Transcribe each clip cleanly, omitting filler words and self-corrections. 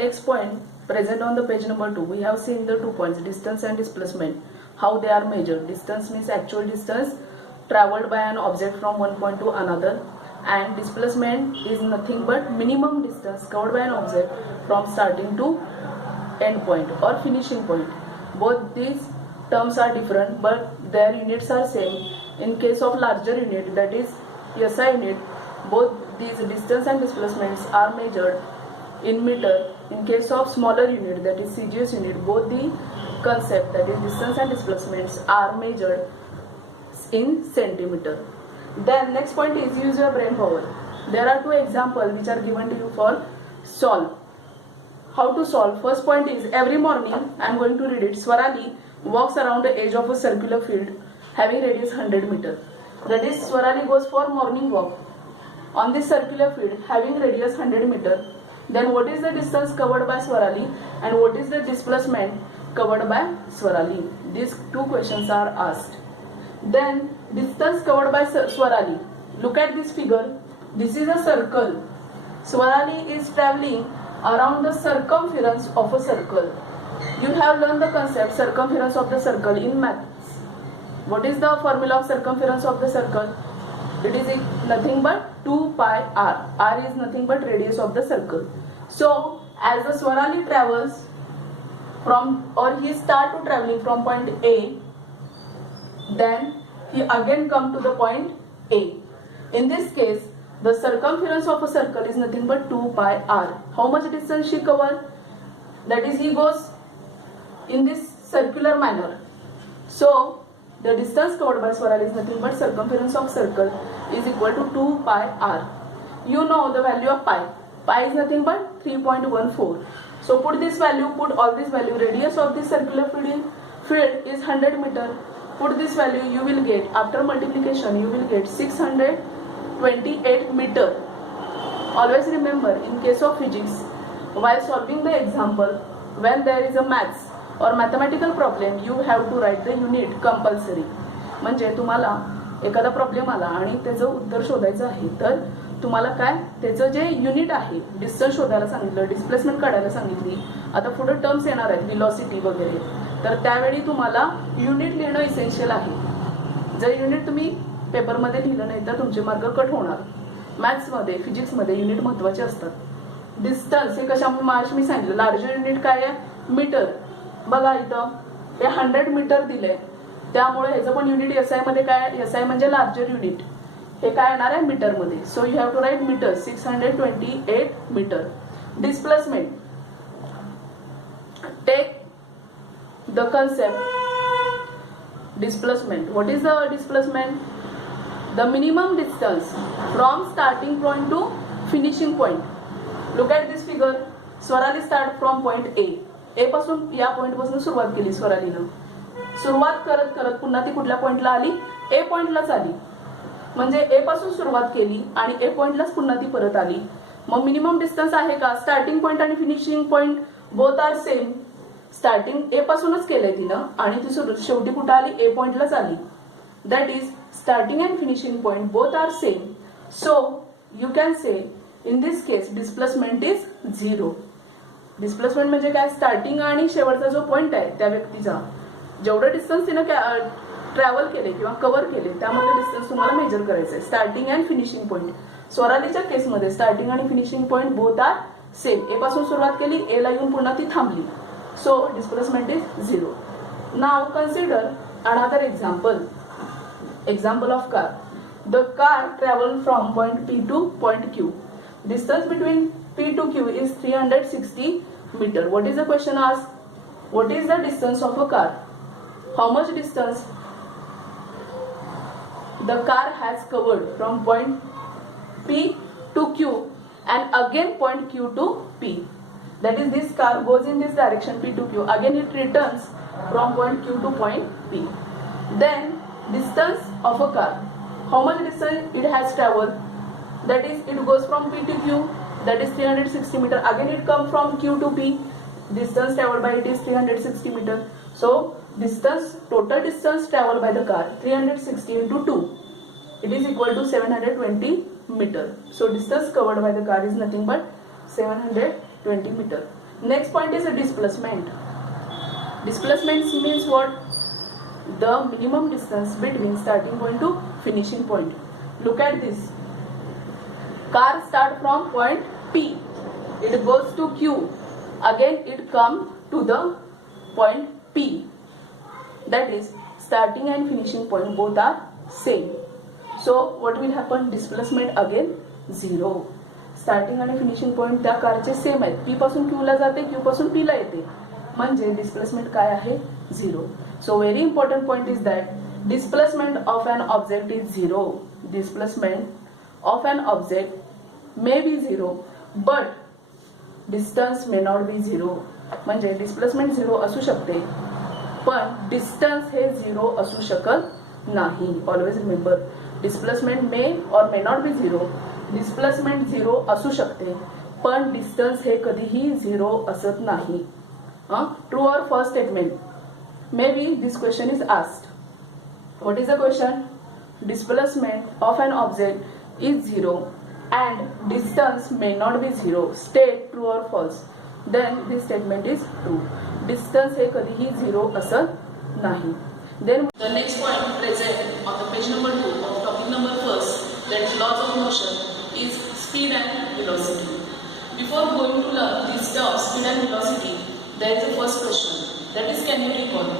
next point present on the page number 2, we have seen the 2 points, distance and displacement, how they are measured. Distance means actual distance traveled by an object from one point to another, and displacement is nothing but minimum distance covered by an object from starting to end point or finishing point. Both these terms are different but their units are same. In case of larger unit, that is SI unit, both these distance and displacements are measured in meter. In case of smaller unit, that is CGS unit, both the concept, that is distance and displacements, are measured in centimeter. Then next point is use your brain power. There are 2 examples which are given to you for solve. How to solve? First point is, every morning I am going to read it. Swarali walks around the edge of a circular field having radius 100 meter. That is, Swarali goes for morning walk on this circular field having radius 100 meter. Then what is the distance covered by Swarali and what is the displacement covered by Swarali? These 2 questions are asked. Then distance covered by Swarali. Look at this figure. This is a circle. Swarali is traveling around the circumference of a circle. You have learned the concept circumference of the circle in maths. What is the formula of circumference of the circle? It is nothing but 2 pi r. R is nothing but radius of the circle. So as the Swarali travels from, or he start to traveling from point A, then he again come to the point A. In this case, the circumference of a circle is nothing but 2 pi r. How much distance she cover? That is, he goes in this circular manner. So the distance covered by Swarali is nothing but circumference of circle is equal to 2 pi r. You know the value of pi. Pi is nothing but 3.14. So put this value, put all this value. Radius of this circular field is 100 meter. Put this value, you will get, after multiplication, you will get 628 meter. Always remember, in case of physics, while solving the example, when there is a maths or mathematical problem, you have to write the unit compulsory. म्हणजे तुम्हाला एखादा problem आला आणि त्याचं उत्तर शोधायचं आहे, तर तुम्हाला काय त्याचं जे युनिट आहे, डिस्टन्स शोधायला सांगितलं, डिस्प्लेसमेंट काढायला सांगितली, आता पुढे टर्म्स येणार आहेत व्हेलॉसिटी वगैरे, तर त्यावेळी तुम्हाला युनिट लिहिणं इसेन्शियल आहे. जर युनिट तुम्ही पेपरमध्ये लिहिलं नाही तर तुमचे मार्क कट होणार. मॅथ्समध्ये, फिजिक्समध्ये युनिट महत्त्वाचे असतात. डिस्टन्स हे कशामुळे मार्च मी सांगितलं, लार्जर युनिट काय आहे? मीटर. बघा इथं हे 100 मीटर दिले, त्यामुळे ह्याचं पण युनिट एसआय मध्ये काय? एसआय म्हणजे लार्जर युनिट, हे काय येणार आहे मीटर मध्ये. So you have to write metre, 628 metre. Displacement, take the concept displacement. What is the displacement? The minimum distance from starting point to finishing point. Look at this figure. Swarali start from point A. A पासून, या point पासून सुरुवात केली स्वरालीनं. सुरुवात करत करत पुन्हा ती कुठल्या पॉइंटला आली? A पॉइंटलाच आली. म्हणजे A पासून सुरुवात केली आणि A पॉइंटलाच पुन्हा ती परत आली. मग मिनिमम डिस्टन्स आहे का? स्टार्टिंग पॉइंट आणि finishing point both are same. Starting A पासूनच केलंय तिनं आणि ती शेवटी कुठे आली? ए पॉइंटलाच आली. That is starting and finishing point both are same. So you can say in this case displacement is 0. Displacement म्हणजे काय? स्टार्टिंग आणि शेवटचा जो पॉइंट आहे त्या व्यक्तीचा जेवढं डिस्टन्स तिनं ट्रॅव्हल केले किंवा कव्हर केले त्यामध्ये डिस्टन्स तुम्हाला मेजर करायचं आहे. Starting and finishing point. स्वरालीच्या केसमध्ये स्टार्टिंग आणि finishing point both are same. A पासून सुरुवात केली, ए ला येऊन पुन्हा ती थांबली. So displacement is 0. Now consider another example. Example of car. The car traveled from point P to point Q. Distance between P to Q is 360 meter. What is the question asked? What is the distance of a car? How much distance the car has covered from point P to Q and again point Q to P? That is, this car goes in this direction P to Q. Again it returns from point Q to point P. Then distance of a car. How much distance it has traveled? That is, it goes from P to Q. That is 360 meter. Again it comes from Q to P. Distance traveled by it is 360 meter. So distance, total distance traveled by the car 360 into 2. It is equal to 720 meter. So distance covered by the car is nothing but 720 meter. Next point is a displacement. Displacement means what? The minimum distance between starting point to finishing point. Look at this. Car start from point P. It goes to Q. Again it comes to the point P. That is, starting and finishing point both are same. So what will happen? Displacement again 0. Starting आणि finishing point त्या कारचे same आहेत. P पासून Q ला जाते, Q पासून P ला येते, म्हणजे displacement काय आहे? 0. So very important point is that displacement of an object is 0. Displacement of an object may be 0 but distance may not be 0. म्हणजे डिस्प्लेसमेंट 0 असू शकते पण डिस्टन्स हे 0 असू शकत नाही. ऑलवेज रिमेंबर, डिस्प्लेसमेंट मे और मे नॉट बी 0. डिस्प्लेसमेंट 0 असू शकते पण डिस्टन्स हे कधीही 0 असत नाही. ट्रू और false statement. May be this question is asked. What is the question? Displacement of an object is 0 and distance may not be 0. State true or false. Then this statement is true. Distance हे कधीही 0 असत नाही. Then the next point present on the page number 2 of topic number 1, that is laws of motion, is speed and velocity. Before going to learn these terms, speed and velocity, there is a first question. That is, can you recall?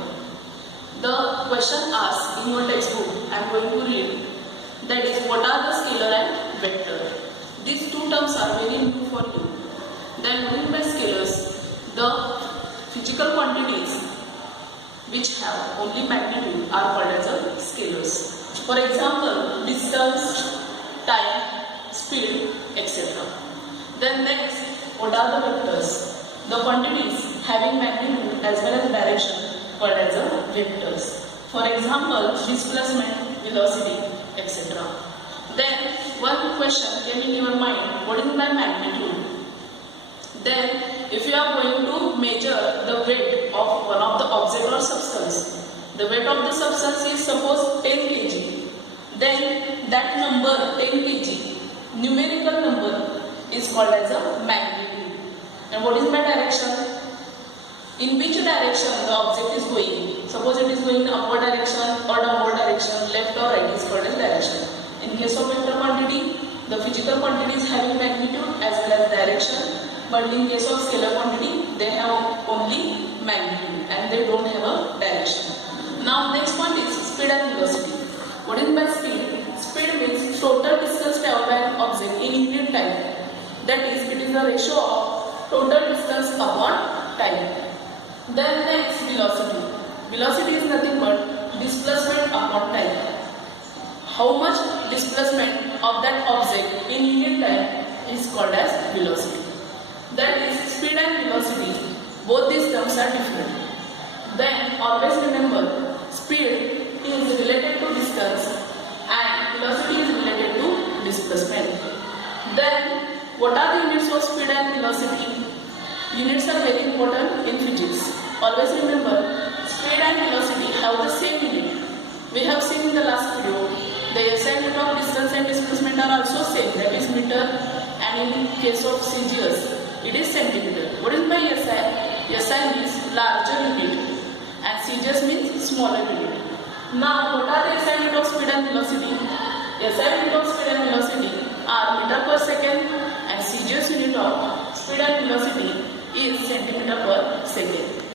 The question asked in your textbook, I am going to read. That is, what are the scalar and vector? These two terms are very new for you. Then what is by scalars? The physical quantities which have only magnitude are called as a scalars. For example, distance, time, speed, etc. Then next, what are the vectors? The quantities having magnitude as well as direction called as a vectors. For example, displacement, velocity, etc. Then one question came in your mind, what is my magnitude? Then if you are going to measure the weight of one of the object or substance, the weight of the substance is suppose 10 kg. Then that number 10 kg, numerical number, is called as a magnitude. And what is my direction? In which direction the object is going? Suppose it is going in upward direction or downward direction, left or right, is called as direction. In case of vector quantity, the physical quantities having magnitude as well as direction, but in case of scalar quantity, they have only magnitude and they don't have a direction. Now next one is speed and velocity. What is by speed? Speed means total distance traveled by an object in unit time. That is, it is the ratio of total distance upon time. Then next, velocity. Velocity is nothing but displacement upon time. How much displacement of that object in unit time is called as velocity. That is, speed and velocity, both these terms are different. Then always remember, speed is related to distance and velocity is related to displacement. Then what are the units of speed and velocity? Units are very important in physics. Always remember, speed and velocity have the same unit. We have seen in the last video, the SI unit of distance and displacement are also same, that is meter, and in case of CGS, it is centimeter. What is by SI? SI means larger unit and CGS means smaller unit. Now, what are the SI unit of speed and velocity? SI unit of speed and velocity are meter per second and CGS unit of speed and velocity is centimeter per